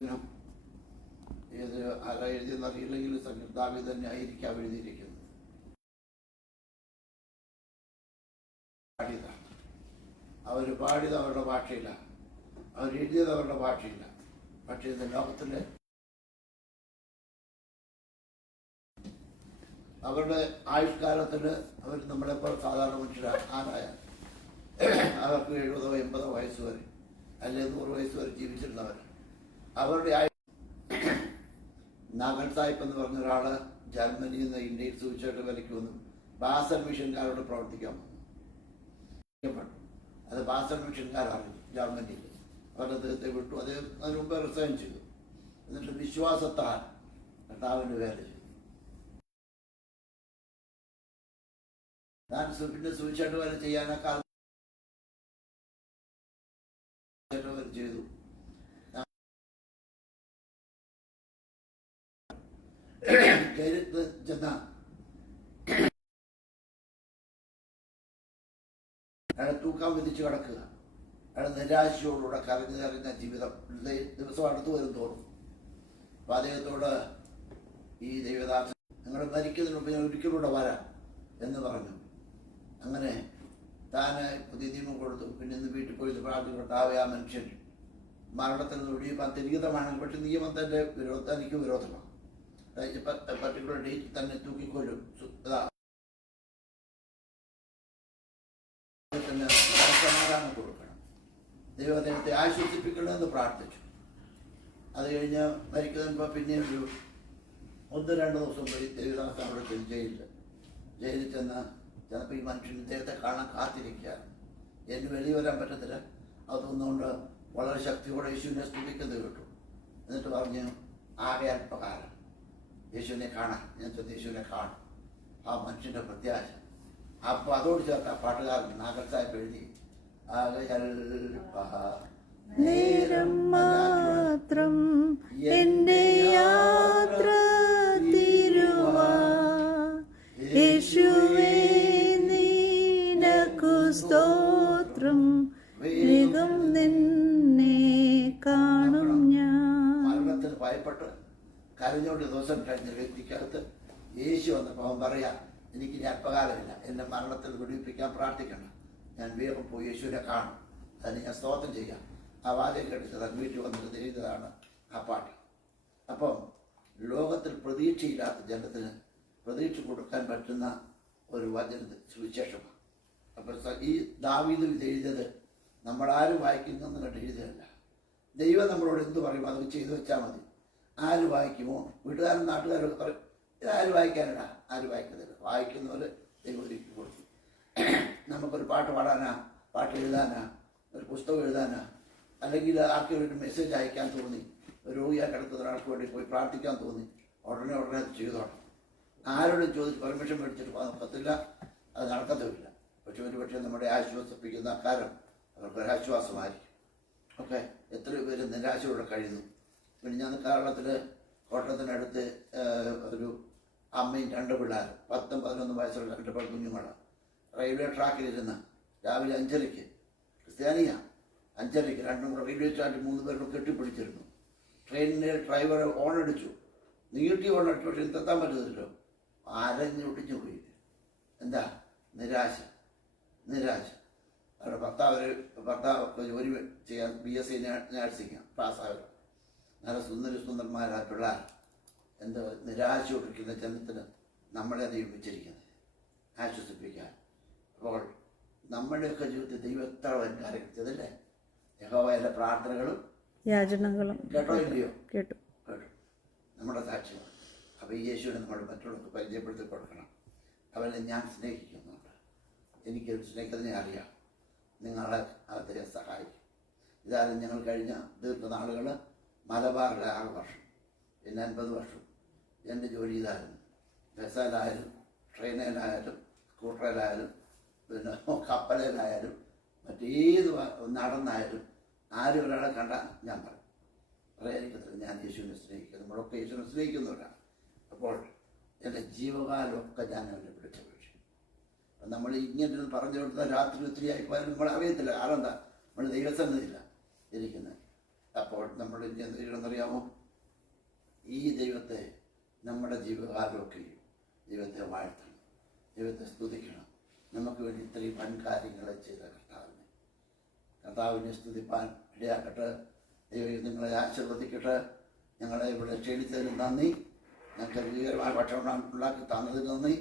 ഏത് ആരാ എഴുതിയെന്ന് അറിയില്ലെങ്കിൽ ദാവീദ് തന്നെ ആയിരിക്കാം എഴുതിയിരിക്കുന്നത്. പാടിയതാണ്. അവർ പാടിയത് അവരുടെ ഭാഷയില്ല, അവരെഴുതിയത് അവരുടെ ഭാഷയില്ല. പക്ഷേ ഇത് ലോകത്തിലെ അവരുടെ ആയുഷ്കാലത്തിൽ അവർ നമ്മളെപ്പോൾ സാധാരണ ആരായ അവർക്ക് 70-80 വയസ്സ് വരെ അല്ലെങ്കിൽ 100 വയസ്സ് വരെ ജീവിച്ചിരുന്നവർ. അവരുടെ നാഗൽ സാഹിബ് എന്ന് പറഞ്ഞ ഒരാൾ ജർമ്മനിയിൽ നിന്ന് ഇന്ത്യയിൽ സൂചിച്ചായിട്ട് വിലയ്ക്ക് വന്നു. ബാസൽ മിഷൻകാരോട് പ്രവർത്തിക്കാൻ വന്നു. അത് ബാസൽ മിഷൻകാരാണ് ജർമ്മനിയിൽ. അവർ അദ്ദേഹത്തെ വിട്ടു. അദ്ദേഹം അതിന് മുമ്പ് റിസൈൻ ചെയ്തു. എന്നിട്ട് വിശ്വാസത്താൽ കർത്താവിൻ്റെ വേല ചെയ്തു. ഞാൻ പിന്നെ സൂചിച്ചായിട്ട് വേല ചെയ്യാനേക്കാൾ ചെയ്തു. ചെന്ന അയാളെ തൂക്കാൻ വിധിച്ച് കിടക്കുക. അയാളെ നിരാശയോടുകൂടെ കരഞ്ഞറിഞ്ഞ ജീവിതം ദിവസം അടുത്ത് വരും തോറും. അപ്പൊ അദ്ദേഹത്തോട് ഈ ദൈവദാസൻ നിങ്ങൾ മരിക്കുന്നതിന് മുമ്പ് ഞാൻ ഒരിക്കലൂടെ വരാം എന്ന് പറഞ്ഞു. അങ്ങനെ താന് പുതിയ നിയമം കൊടുത്തു. പിന്നെ ഇന്ന് വീട്ടിൽ പോയി പ്രാർത്ഥിക്കട്ടാവേ ആ മനുഷ്യൻ മരണത്തിൽ നിന്ന് ഒഴിയുമ്പോൾ തിരികതമാണെങ്കിൽ, പക്ഷെ നിയമം തന്റെ തനിക്ക് വിരോധമാണ്. പർട്ടിക്കുലർ ഡേറ്റ് തന്നെ തൂക്കിക്കൊല്ലും. സമാധാനം കൊടുക്കണം. ദൈവം അദ്ദേഹത്തെ ആശ്വസിപ്പിക്കണമെന്ന് പ്രാർത്ഥിച്ചു. അത് കഴിഞ്ഞ് മരിക്കുന്നതിന് പിന്നെ ഒരു 1-2 ദിവസം പോയി ദേവദാസൻ അവിടെ ജയിലിൽ ചെന്നപ്പോൾ ഈ മനുഷ്യൻ ഇദ്ദേഹത്തെ കാണാൻ കാത്തിരിക്കുകയാണ്. എന്നെ വെളി വരാൻ പറ്റത്തില്ല. അതൊന്നുകൊണ്ട് വളരെ ശക്തിയോടെ യേശുവിനെ സ്തുതിക്കുന്നത് കേട്ടു. എന്നിട്ട് പറഞ്ഞു, ആകെ അല്പകാലം യേശുവിനെ കാണാൻ. ഞാൻ ചെന്ന് യേശുവിനെ കാണും. ആ മനുഷ്യൻ്റെ പ്രത്യാശ. അപ്പോൾ അതോട് ചേർത്ത് ആ പാട്ടുകാരൻ നാഗൽ സാഹിബ് എഴുതി, നേരം മാത്രം എന്റെ യാത്ര തീരുവാ, യേശുവേ നിനക്കു സ്തോത്രം, വേഗം നിന്നെ കാണും ഞാൻ. മരണത്തിന് ഭയപ്പെട്ട് കരഞ്ഞോണ്ട് ദിവസം കഴിഞ്ഞ വ്യക്തിക്കകത്ത് യേശു വന്നപ്പോൾ അവൻ പറയാ, എനിക്ക് ഇനി അല്പകാലമില്ല, എന്നെ മരണത്തിൽ വിടിപ്പിക്കാൻ പ്രാർത്ഥിക്കണം. ഞാൻ വേഗം പോയി യേശുവിനെ കാണും, അതിന് ഞാൻ സ്തോത്രം ചെയ്യാം. ആ വാചകം കേട്ടിട്ട് വീട്ടിൽ വന്നിട്ട് തിരിയുന്നതാണ് ആ പാട്ട്. അപ്പം ലോകത്തിൽ പ്രതീക്ഷയില്ലാത്ത ജനത്തിന് പ്രതീക്ഷ കൊടുക്കാൻ പറ്റുന്ന ഒരു വചന സുവിശേഷമാണ്. അപ്പം ഈ ദാവീദ് ഇത് എഴുതിയത് നമ്മളാരും വായിക്കുന്നതെന്ന് കണ്ട് എഴുതിയതല്ല. ദൈവം നമ്മളോട് എന്ത് പറയുമോ അത് ചെയ്തു വെച്ചാൽ മതി. ആര് വായിക്കുമോ? വീട്ടുകാരും നാട്ടുകാരൊക്കെ പറയും, ഇതാര് വായിക്കാനില്ല, ആര് വായിക്കുന്നില്ല. വായിക്കുന്നവർ ദൈവം ഒരുക്കി കൊടുക്കും. നമുക്കൊരു പാട്ട് പാടാനാ, പാട്ട് എഴുതാനാ, ഒരു പുസ്തകം എഴുതാനാ, അല്ലെങ്കിൽ ആർക്കും ഒരു മെസ്സേജ് അയക്കാൻ തോന്നി, ഒരു രോഗിയായി കിടക്കുന്ന ഒരാൾക്ക് വേണ്ടി പോയി പ്രാർത്ഥിക്കാൻ തോന്നി, ഉടനെ അത് ചെയ്തോണം. ആരോടും ചോദിച്ച് പെർമിഷൻ മേടിച്ചിട്ട് നോക്കത്തില്ല, അത് നടക്കത്തുമില്ല. പക്ഷെ നമ്മുടെ ആശ്വസിപ്പിക്കുന്ന കാര്യം അവർക്കൊരാശ്വാസമായിരിക്കും. ഓക്കെ, എത്രയോ പേര് നിരാശയോടെ കഴിയുന്നു. പിന്നെ ഞാൻ കേരളത്തിൽ കോട്ടയത്തിനടുത്ത് ഒരു അമ്മയും 2 പിള്ളേർ, 10-11 വയസ്സുള്ള 2 കുഞ്ഞുങ്ങൾ റെയിൽവേ ട്രാക്കിലിരുന്ന് രാവിലെ 5:30 ക്രിസ്ത്യാനിയ 5:30 രണ്ടും കൂടെ റെയിൽവേ ട്രാക്കിൽ 3 പേരോട് കെട്ടിപ്പിടിച്ചിരുന്നു. ട്രെയിനിൻ്റെ ഡ്രൈവർ ഓണടിച്ചു, നീട്ടി ഓണടിച്ചു. പക്ഷെ എന്തെത്താൻ പറ്റുന്നില്ലല്ലോ, അരഞ്ഞൊടിഞ്ഞു പോയി. എന്താ? നിരാശ. അവരുടെ ഭർത്താവ് ജോലി ചെയ്യാൻ BSc നേഴ്സിംഗ് പാസ്സായവർ, നല്ല സുന്ദരന്മാരായ പിള്ളേർ. എന്ത് നിരാശയോടിരിക്കുന്ന ജനത്തിന് നമ്മളെ ദൈവം വെച്ചിരിക്കുന്നത് ആശ്വസിപ്പിക്കാൻ. അപ്പോൾ നമ്മുടെയൊക്കെ ജീവിതത്തിൽ ദൈവം എത്ര കാര്യത്തില്ലേ, യഹോവയുടെ പ്രാർത്ഥനകളും യാചനകളും കേട്ടോ ഇല്ലയോ? കേട്ടു. നമ്മുടെ സാക്ഷ്യമാണ്. അപ്പോൾ ഈ യേശുവിനെ നമ്മൾ മറ്റുള്ളവർക്ക് പരിചയപ്പെടുത്തി കൊടുക്കണം. അവനെ ഞാൻ സ്നേഹിക്കുന്നുണ്ട്, എനിക്കൊരു സ്നേഹിക്കുന്നതിനെ അറിയാം, നിങ്ങളെ അദ്ദേഹം സഹായിക്കും. ഇതായാലും ഞങ്ങൾ കഴിഞ്ഞ ദീർഘനാളുകൾ മലബാറിൽ 6 വർഷം, പിന്നെ 50 വർഷം എൻ്റെ ജോലി ഇതായിരുന്നു. ബസ്സിലായാലും ട്രെയിനിലായാലും സ്കൂട്ടറിലായാലും പിന്നെ കപ്പലിലായാലും മറ്റേത് നടന്നായാലും ആരും ഒരാളെ കണ്ടാൽ ഞാൻ പറയാതിരിക്കത്തില്ല, ഞാൻ യേശുവിനെ സ്നേഹിക്കുന്നു. നമ്മളൊക്കെ യേശുവിനെ സ്നേഹിക്കുന്നവരാണ്. അപ്പോൾ എൻ്റെ ജീവകാലമൊക്കെ ഞാൻ അവനെ വിളിച്ചപേക്ഷിക്കും. നമ്മൾ ഇങ്ങനെ പറഞ്ഞു കൊടുത്താൽ രാത്രി ഒത്തിരി ആയി പോയാലും നമ്മൾ അറിയത്തില്ല. ആരെന്താ നമ്മൾ ദൈവസന്നിധിയില്ല ഇരിക്കുന്നത്. അപ്പോൾ നമ്മൾ ഇനി എന്ത് ചെയ്യണമെന്നറിയാമോ? ഈ ദൈവത്തെ നമ്മുടെ ജീവിതകാലമൊക്കെയും ദൈവത്തെ വാഴ്ത്തണം, ദൈവത്തെ സ്തുതിക്കണം. നമുക്ക് വേണ്ടി ഇത്രയും വൻകാര്യങ്ങളെ ചെയ്ത കർത്താവിനെ സ്തുതിപ്പാൻ ഇടയാക്കട്ടെ. ദൈവം നിങ്ങളെ ആശീർവദിക്കട്ടെ. ഞങ്ങളെ ഇവിടെ ക്ഷണിച്ചതിന് നന്ദി. ഞങ്ങൾക്ക് ഭീകരമായ ഭക്ഷണം ഉണ്ടാക്കി തന്നതിന് നന്ദി.